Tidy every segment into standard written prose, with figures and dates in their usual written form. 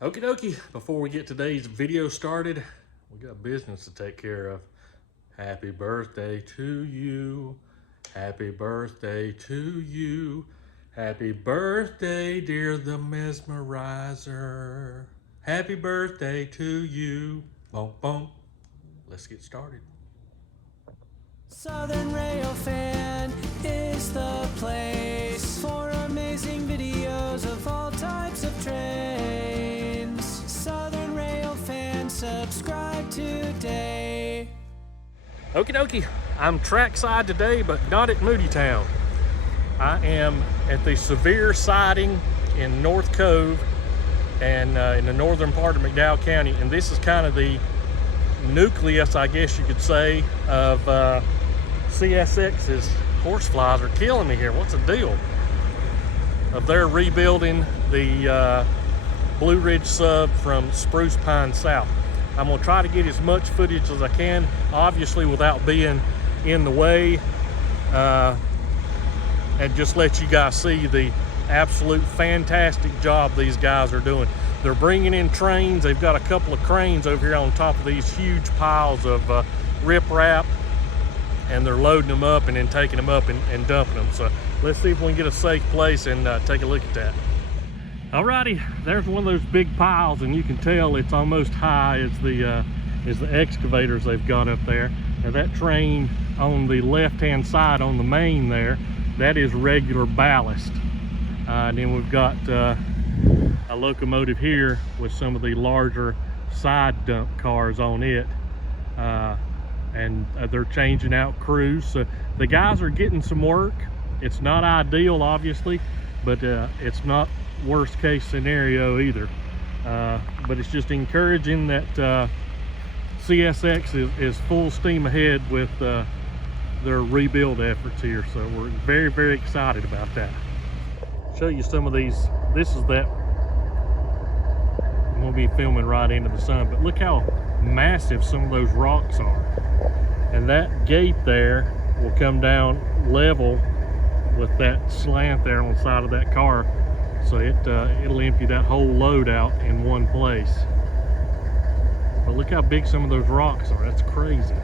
Okie dokie, before we get today's video started, we got business to take care of. Happy birthday to you. Happy birthday to you. Happy birthday, dear the mesmerizer. Happy birthday to you. Boom, boom. Let's get started. Southern Rail Fan is the place for amazing videos of all types of trains. Southern Rail Fan, subscribe today. Okie dokie, I'm trackside today, but not at Moody Town. I am at the severe siding in North Cove and in the northern part of McDowell County, and this is kind of the nucleus, I guess you could say, of CSX's horseflies are killing me here. What's the deal? Of their rebuilding the Blue Ridge sub from Spruce Pine South. I'm gonna try to get as much footage as I can, obviously without being in the way, and just let you guys see the absolute fantastic job these guys are doing. They're bringing in trains. They've got a couple of cranes over here on top of these huge piles of riprap, and they're loading them up and then taking them up and dumping them. So let's see if we can get a safe place and take a look at that. Alrighty, there's one of those big piles, and you can tell it's almost high as the excavators they've got up there. Now that train on the left-hand side on the main there, that is regular ballast. And then we've got a locomotive here with some of the larger side dump cars on it. And they're changing out crews. So the guys are getting some work. It's not ideal, obviously, but it's not worst case scenario either. But it's just encouraging that CSX is full steam ahead with their rebuild efforts here. So we're very, very excited about that. Show you some of these. This is that. I'm gonna be filming right into the sun, but look how massive some of those rocks are. And that gate there will come down level with that slant there on the side of that car. So it'll empty that whole load out in one place. But look how big some of those rocks are. That's crazy.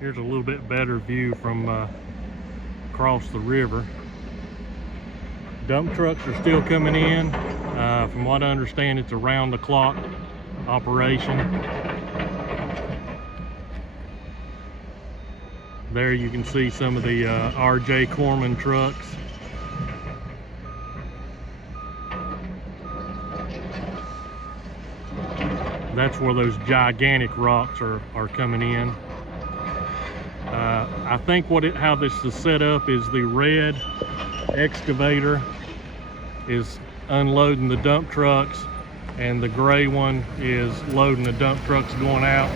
Here's a little bit better view from across the river. Dump trucks are still coming in. From what I understand, it's a round-the-clock operation. There you can see some of the R.J. Corman trucks. That's where those gigantic rocks are coming in. I think how this is set up is the red excavator is unloading the dump trucks, and the gray one is loading the dump trucks going out.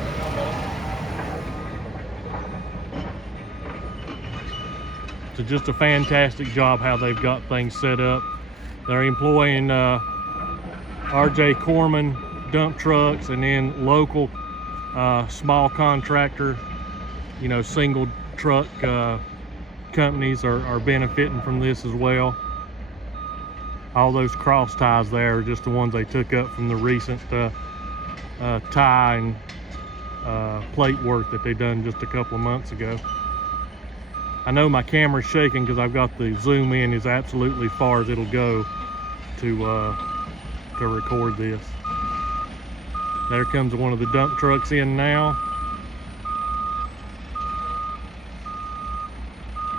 So just a fantastic job how they've got things set up. They're employing R.J. Corman dump trucks, and then local small contractor, single truck companies are benefiting from this as well. All those cross ties there are just the ones they took up from the recent tie and plate work that they done just a couple of months ago. I know my camera's shaking because I've got the zoom in as absolutely far as it'll go to record this. There comes one of the dump trucks in now.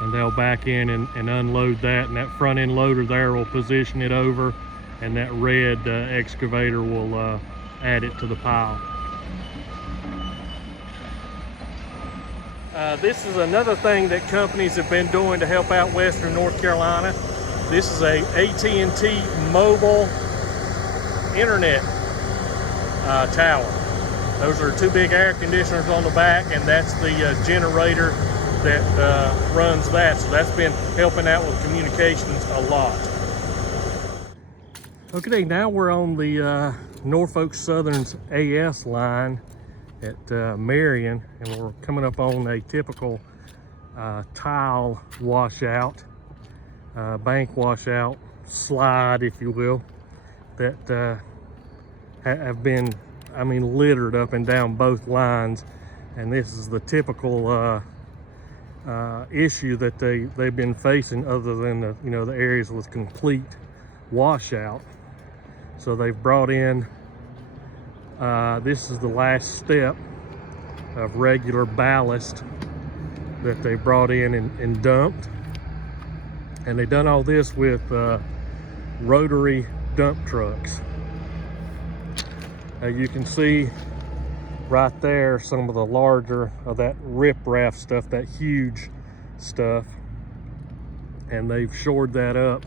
And they'll back in and unload that, and that front end loader there will position it over, and that red excavator will add it to the pile. This is another thing that companies have been doing to help out Western North Carolina. This is a AT&T mobile internet tower. Those are two big air conditioners on the back, and that's the generator that runs that. So that's been helping out with communications a lot. Okay, now we're on the Norfolk Southern's AS line, at Marion, and we're coming up on a typical tile washout, bank washout, slide, if you will, that have been, I mean, littered up and down both lines. And this is the typical issue that they've been facing, other than the, you know, the areas with complete washout. So they've brought in, this is the last step of regular ballast that they brought in and dumped. And they've done all this with rotary dump trucks. You can see right there some of the larger of that riprap stuff, that huge stuff, and they've shored that up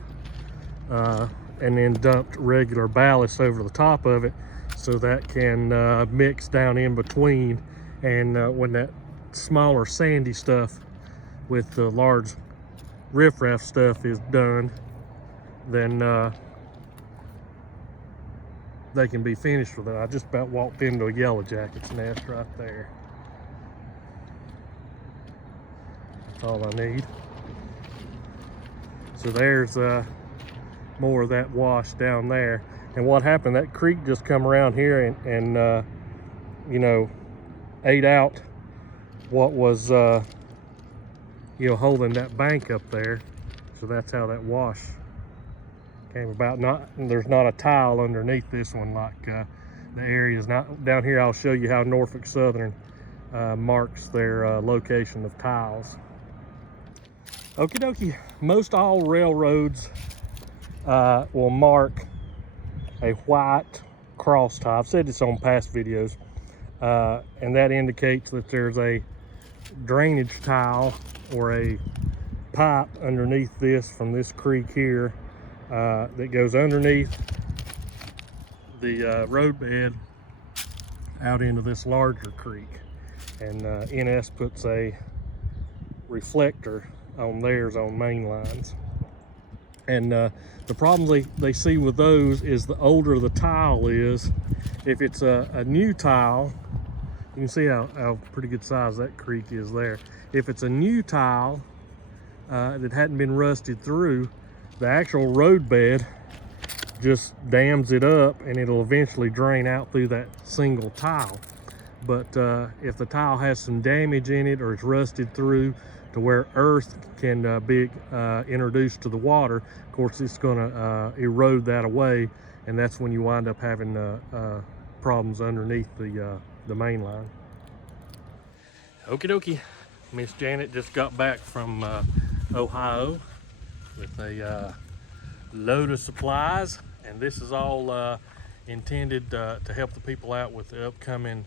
and then dumped regular ballast over the top of it, so that can mix down in between. And when that smaller sandy stuff with the large riprap stuff is done, then they can be finished with it. I just about walked into a yellow jacket's nest right there. That's all I need. So there's more of that wash down there. And what happened, that creek just come around here and you know, ate out what was you know, holding that bank up there. So that's how that wash came about. There's not a tile underneath this one like the areas not down here. I'll show you how Norfolk Southern marks their location of tiles. Okie dokie. Most all railroads will mark a white cross tile. I've said this on past videos, and that indicates that there's a drainage tile or a pipe underneath this from this creek here that goes underneath the roadbed out into this larger creek. And NS puts a reflector on theirs on main lines. And the problems they see with those is the older the tile is. If it's a new tile, you can see how pretty good size that creek is there. If it's a new tile that hadn't been rusted through, the actual roadbed just dams it up and it'll eventually drain out through that single tile. But if the tile has some damage in it or it's rusted through to where earth can be introduced to the water, of course it's going to erode that away, and that's when you wind up having problems underneath the main line. Okie dokie. Miss Janet just got back from Ohio with a load of supplies, and this is all intended to help the people out with the upcoming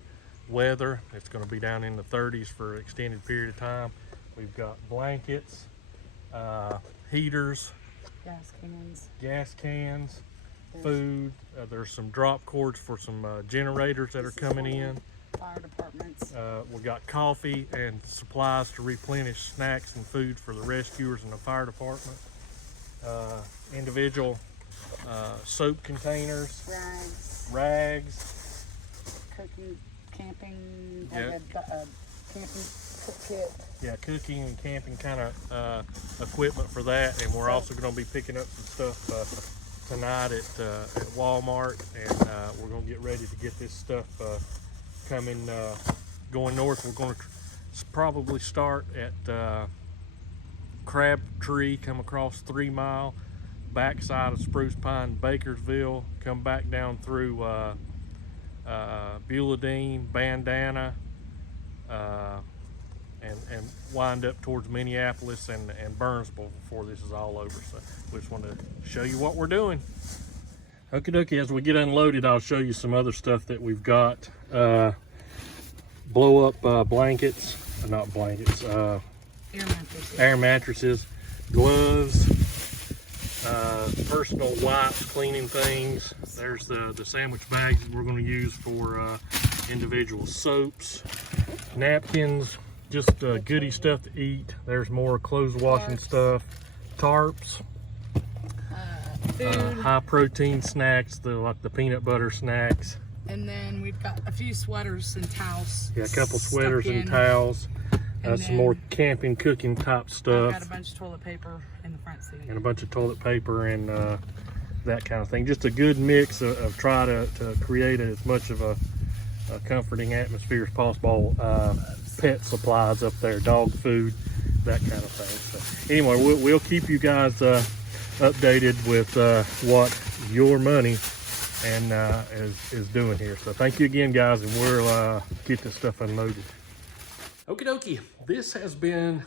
weather. It's going to be down in the 30s for an extended period of time. We've got blankets, heaters, gas cans, food. There's some drop cords for some generators that are coming in. Fire departments. We got coffee and supplies to replenish snacks and food for the rescuers and the fire department. Individual soap containers, rags, cooking, camping, yeah. Camping cook kit. Yeah, cooking and camping kind of equipment for that. And we're also going to be picking up some stuff tonight at Walmart, and we're going to get ready to get this stuff coming, going north. We're going to probably start at Crabtree, come across 3 Mile, backside of Spruce Pine, Bakersville, come back down through Beuladine, Bandana, and wind up towards Minneapolis and Burnsville before this is all over. So we just want to show you what we're doing. Okie dokie, as we get unloaded, I'll show you some other stuff that we've got. Blow up blankets, not blankets, air mattresses, gloves, personal wipes, cleaning things. There's the sandwich bags that we're going to use for individual soaps, napkins, just goody stuff to eat. There's more clothes washing stuff, tarps, high protein snacks, like the peanut butter snacks, And then we've got a few sweaters and towels. Yeah, a couple sweaters stuck and in. towels. And Some more then camping, cooking type I've stuff. got a bunch of toilet paper in the front seat. And a bunch of toilet paper and that kind of thing. Just a good mix of try to create as much of a comforting atmosphere as possible. Pet supplies up there, dog food, that kind of thing. So anyway, we'll keep you guys updated with what your money and is doing here. So thank you again, guys, and we'll get this stuff unloaded. Okie dokie, this has been,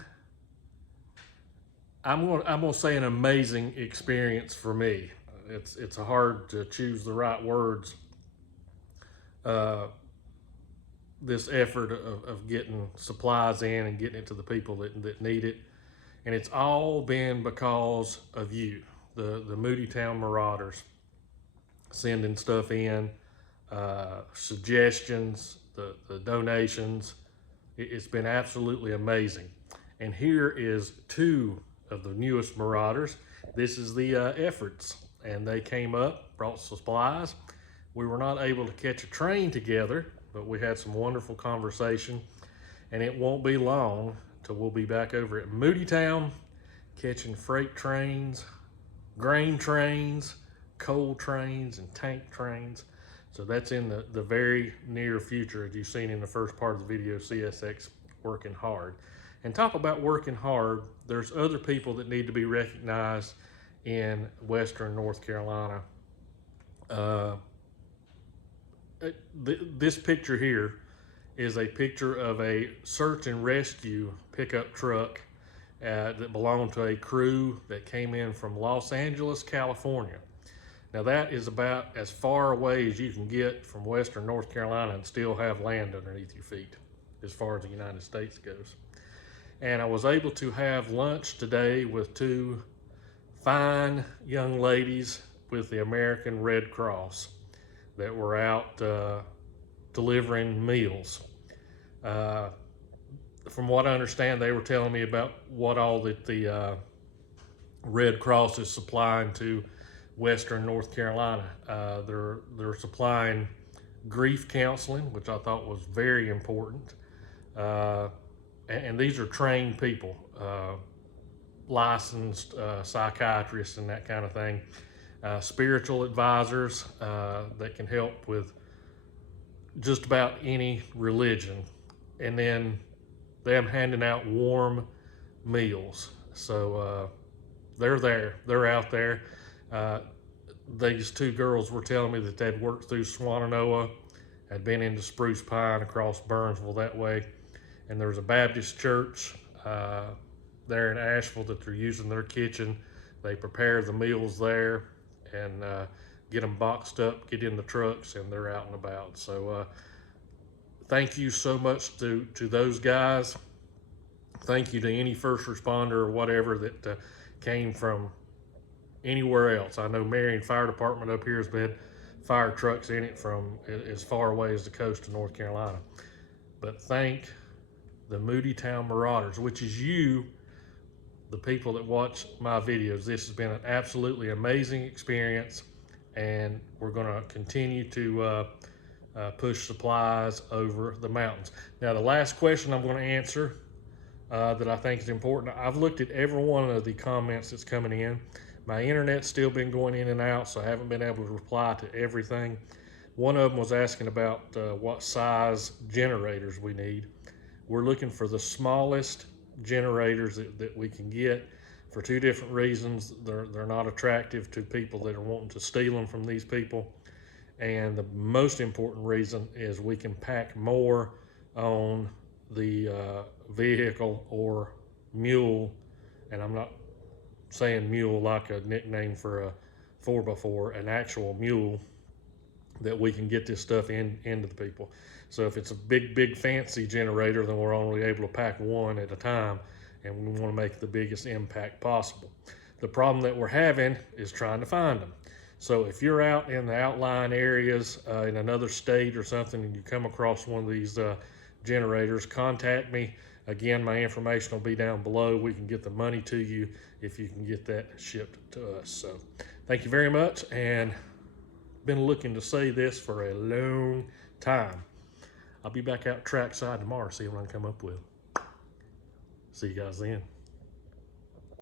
I'm gonna say, an amazing experience for me. It's hard to choose the right words. This effort of getting supplies in and getting it to the people that need it, and it's all been because of you, the Moody Town Marauders, sending stuff in, suggestions, the donations. It's been absolutely amazing. And here is two of the newest Marauders. This is the Efforts, and they came up, brought supplies. We were not able to catch a train together, but we had some wonderful conversation, and it won't be long till we'll be back over at Moody Town catching freight trains, grain trains, coal trains, and tank trains. So that's in the very near future. As you've seen in the first part of the video, CSX working hard. And talk about working hard, there's other people that need to be recognized in Western North Carolina. This picture here is a picture of a search and rescue pickup truck that belonged to a crew that came in from Los Angeles, California. Now that is about as far away as you can get from Western North Carolina and still have land underneath your feet as far as the United States goes. And I was able to have lunch today with two fine young ladies with the American Red Cross that were out delivering meals. From what I understand, they were telling me about what all that the Red Cross is supplying to Western North Carolina. They're supplying grief counseling, which I thought was very important. And these are trained people, licensed psychiatrists and that kind of thing. Spiritual advisors that can help with just about any religion. And then them handing out warm meals. So they're there, they're out there. These two girls were telling me that they'd worked through Swannanoa, had been into Spruce Pine across Burnsville that way, and there's a Baptist church there in Asheville that they're using their kitchen. They prepare the meals there and get them boxed up, get in the trucks, and they're out and about. So thank you so much to those guys. Thank you to any first responder or whatever that came from anywhere else. I know Marion Fire Department up here has been fire trucks in it from as far away as the coast of North Carolina. But thank the Moody Town Marauders, which is you, the people that watch my videos. This has been an absolutely amazing experience, and we're going to continue to push supplies over the mountains. Now, the last question I'm going to answer that I think is important. I've looked at every one of the comments that's coming in. My internet's still been going in and out, so I haven't been able to reply to everything. One of them was asking about what size generators we need. We're looking for the smallest generators that we can get for two different reasons. They're not attractive to people that are wanting to steal them from these people. And the most important reason is we can pack more on the vehicle or mule. And I'm not saying mule like a nickname for a 4x4, an actual mule that we can get this stuff into the people. So if it's a big fancy generator, then we're only able to pack one at a time, and we want to make the biggest impact possible. The problem that we're having is trying to find them. So if you're out in the outlying areas in another state or something, and you come across one of these generators, contact me. Again, my information will be down below. We can get the money to you if you can get that shipped to us. So thank you very much, and Been looking to say this for a long time. I'll be back out trackside tomorrow, see what I can come up with. See you guys then.